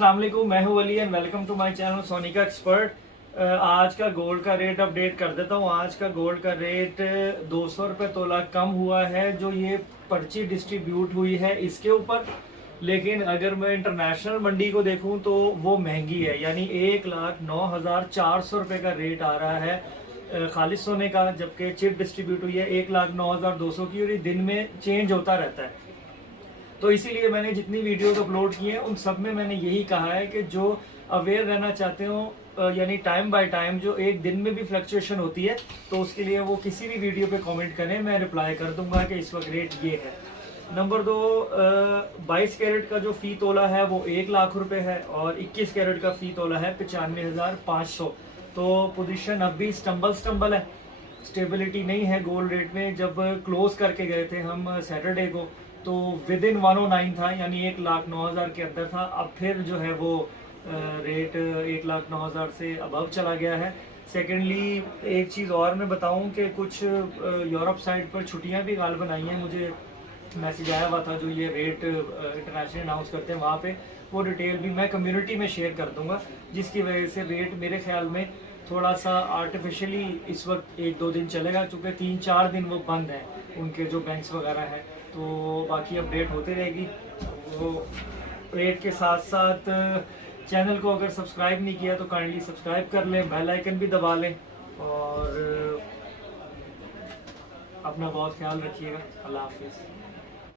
अस्सलाम वालेकुम, मैं हूं Wali and welcome to my channel Sonika expert. आज का गोल्ड का रेट अपडेट कर देता हूं। आज का गोल्ड का रेट 200 रुपये तोला कम हुआ है, जो ये पर्ची डिस्ट्रीब्यूट हुई है इसके ऊपर। लेकिन अगर मैं इंटरनेशनल मंडी को देखूं तो वो महंगी है, यानी 1,09,400 रुपये का रेट आ रहा है खालिस सोने का, जबकि चिप डिस्ट्रीब्यूट हुई है 1,09,200 की, और ये दिन में चेंज होता रहता है। तो इसीलिए मैंने जितनी वीडियोस अपलोड की हैं उन सब में मैंने यही कहा है कि जो अवेयर रहना चाहते हो, यानी टाइम बाय टाइम जो एक दिन में भी फ्लक्चुएशन होती है, तो उसके लिए वो किसी भी वीडियो पे कमेंट करें, मैं रिप्लाई कर दूंगा कि इस वक्त रेट ये है। नंबर 2, 22 कैरेट का जो फ़ी तोला है वो 1,00,000 रुपये है, और 21 कैरेट का फ़ी तोला है 95,500। तो पोजीशन अब भी स्टम्बल है, स्टेबिलिटी नहीं है गोल्ड रेट में। जब क्लोज करके गए थे हम सैटरडे को तो विद इन 109 था, यानी 1,09,000 के अंदर था। अब फिर जो है वो रेट 1,09,000 से अबव चला गया है। सेकेंडली एक चीज़ और मैं बताऊं कि कुछ यूरोप साइड पर छुट्टियां भी गालबन आई हैं। मुझे मैसेज आया हुआ था जो ये रेट इंटरनेशनल अनाउंस करते हैं वहाँ पे, वो डिटेल भी मैं कम्युनिटी में शेयर कर दूंगा, जिसकी वजह से रेट मेरे ख्याल में थोड़ा सा आर्टिफिशियली इस वक्त 1-2 दिन चलेगा, क्योंकि 3-4 दिन वो बंद है उनके जो बैंक्स वगैरह हैं। तो बाकी अपडेट होती रहेगी। वो रेट के साथ साथ चैनल को अगर सब्सक्राइब नहीं किया तो काइंडली सब्सक्राइब कर लें, बेल आइकन भी दबा लें, और अपना बहुत ख्याल रखिएगा। अल्लाह हाफिज़।